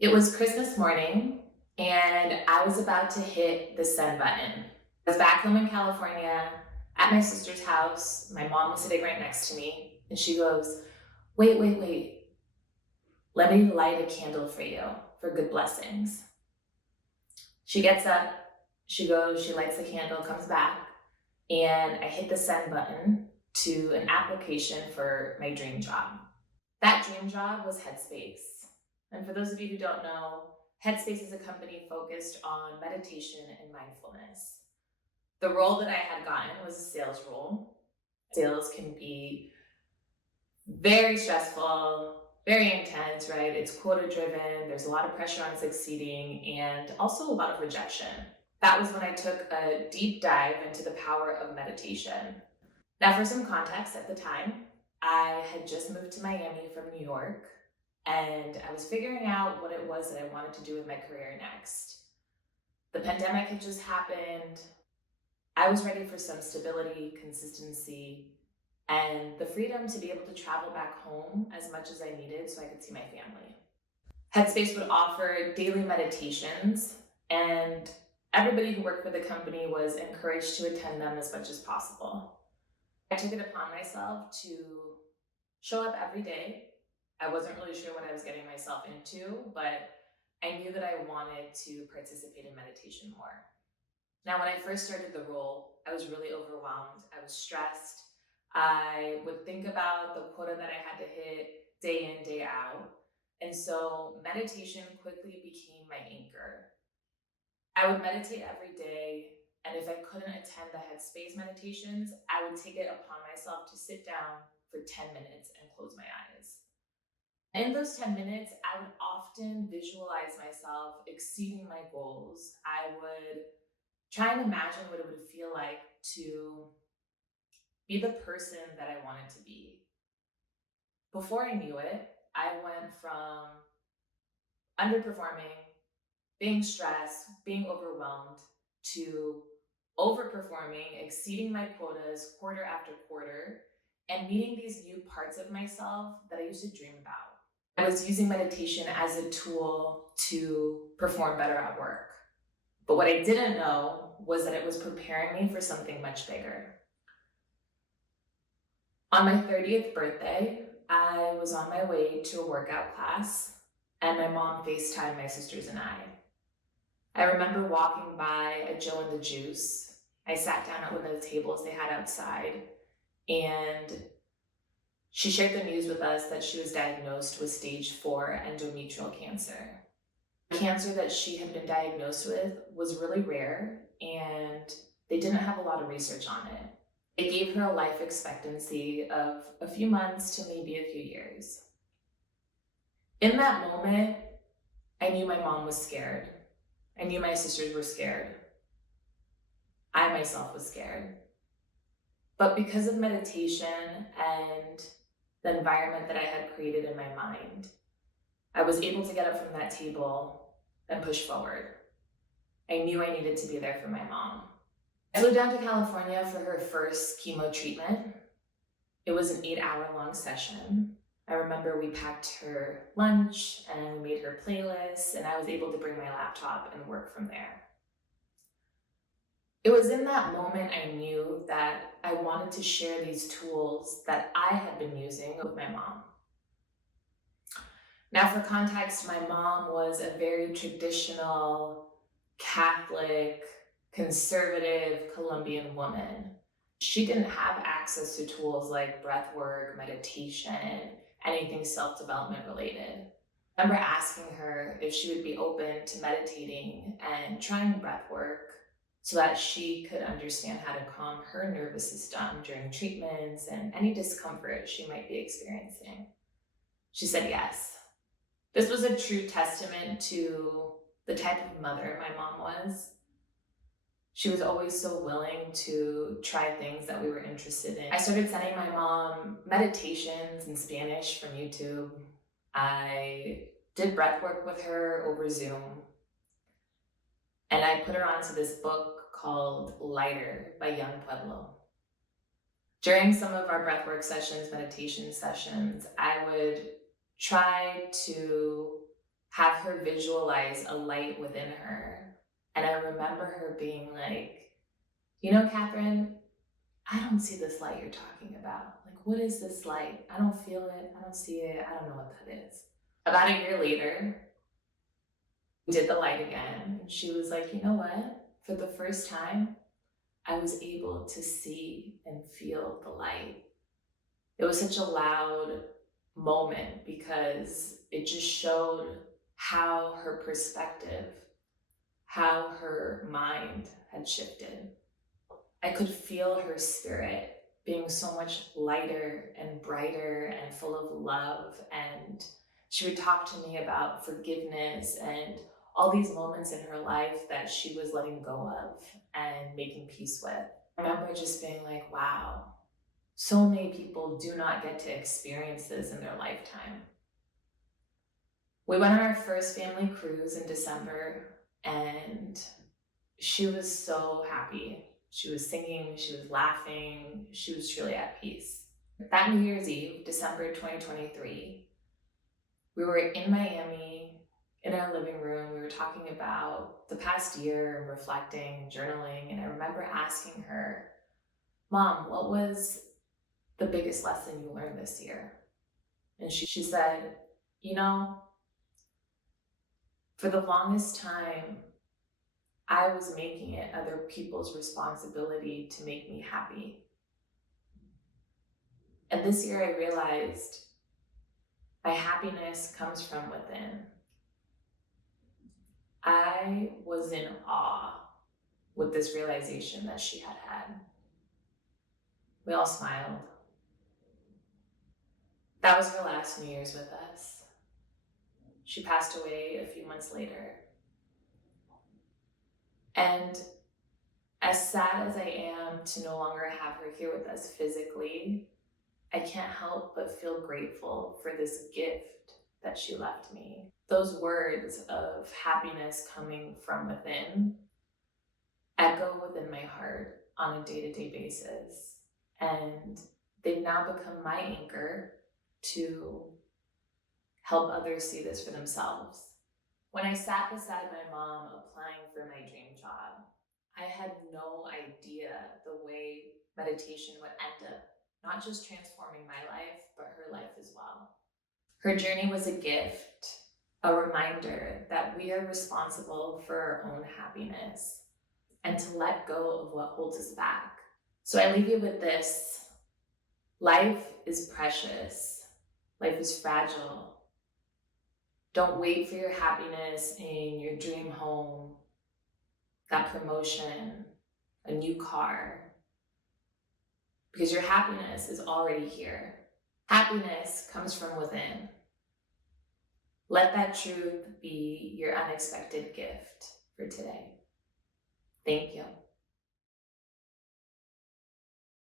It was Christmas morning, and I was about to hit the send button. I was back home in California at my sister's house. My mom was sitting right next to me, and she goes, "Wait, wait, wait. Let me light a candle for you for good blessings." She gets up, she goes, she lights the candle, comes back, and I hit the send button to an application for my dream job. That dream job was Headspace. And for those of you who don't know, Headspace is a company focused on meditation and mindfulness. The role that I had gotten was a sales role. Sales can be very stressful, very intense, right? It's quota driven, there's a lot of pressure on succeeding, and also a lot of rejection. That was when I took a deep dive into the power of meditation. Now, for some context, at the time, I had just moved to Miami from New York, and I was figuring out what it was that I wanted to do with my career next. The pandemic had just happened. I was ready for some stability, consistency, and the freedom to be able to travel back home as much as I needed so I could see my family. Headspace would offer daily meditations, and everybody who worked for the company was encouraged to attend them as much as possible. I took it upon myself to show up every day. I wasn't really sure what I was getting myself into, but I knew that I wanted to participate in meditation more. Now, when I first started the role, I was really overwhelmed. I was stressed. I would think about the quota that I had to hit day in, day out. And so meditation quickly became my anchor. I would meditate every day, and if I couldn't attend the Headspace meditations, I would take it upon myself to sit down for 10 minutes and close my eyes. In those 10 minutes, I would often visualize myself exceeding my goals. I would try and imagine what it would feel like to be the person that I wanted to be. Before I knew it, I went from underperforming, being stressed, being overwhelmed, to overperforming, exceeding my quotas quarter after quarter, and meeting these new parts of myself that I used to dream about. I was using meditation as a tool to perform better at work. But what I didn't know was that it was preparing me for something much bigger. On my 30th birthday, I was on my way to a workout class, and my mom FaceTimed my sisters and I. I remember walking by a Joe and the Juice. I sat down at one of the tables they had outside, and she shared the news with us that she was diagnosed with stage 4 endometrial cancer. The cancer that she had been diagnosed with was really rare, and they didn't have a lot of research on it. It gave her a life expectancy of a few months to maybe a few years. In that moment, I knew my mom was scared. I knew my sisters were scared. I myself was scared. But because of meditation and the environment that I had created in my mind, I was able to get up from that table and push forward. I knew I needed to be there for my mom. I flew down to California for her first chemo treatment. It was an 8-hour-long session. I remember we packed her lunch and we made her playlists, and I was able to bring my laptop and work from there. It was in that moment I knew that I wanted to share these tools that I had been using with my mom. Now, for context, my mom was a very traditional Catholic, conservative Colombian woman. She didn't have access to tools like breath work, meditation, anything self-development related. I remember asking her if she would be open to meditating and trying breath work so that she could understand how to calm her nervous system during treatments and any discomfort she might be experiencing. She said yes. This was a true testament to the type of mother my mom was. She was always so willing to try things that we were interested in. I started sending my mom meditations in Spanish from YouTube. I did breath work with her over Zoom. And I put her onto this book called Lighter by Young Pueblo. During some of our breathwork sessions, meditation sessions, I would try to have her visualize a light within her. And I remember her being like, you know, Katherine, I don't see this light you're talking about. Like, what is this light? I don't feel it. I don't see it. I don't know what that is. About a year later, we did the light again. And she was like, you know what? For the first time, I was able to see and feel the light. It was such a loud moment because it just showed how her perspective, how her mind had shifted. I could feel her spirit being so much lighter and brighter and full of love. And she would talk to me about forgiveness and all these moments in her life that she was letting go of and making peace with. I remember just being like, wow, so many people do not get to experience this in their lifetime. We went on our first family cruise in December, and she was so happy. She was singing, she was laughing, she was truly at peace. That New Year's Eve, December 2023, we were in Miami in our living room. We were talking about the past year, reflecting, journaling, and I remember asking her, Mom, what was the biggest lesson you learned this year? And she said, you know, for the longest time, I was making it other people's responsibility to make me happy. And this year I realized my happiness comes from within. I was in awe with this realization that she had had. We all smiled. That was her last New Year's with us. She passed away a few months later. And as sad as I am to no longer have her here with us physically, I can't help but feel grateful for this gift that she left me. Those words of happiness coming from within echo within my heart on a day-to-day basis. And they've now become my anchor to help others see this for themselves. When I sat beside my mom applying for my dream job, I had no idea the way meditation would end up not just transforming my life, but her life as well. Her journey was a gift, a reminder that we are responsible for our own happiness and to let go of what holds us back. So I leave you with this. Life is precious. Life is fragile. Don't wait for your happiness in your dream home, that promotion, a new car, because your happiness is already here. Happiness comes from within. Let that truth be your unexpected gift for today. Thank you.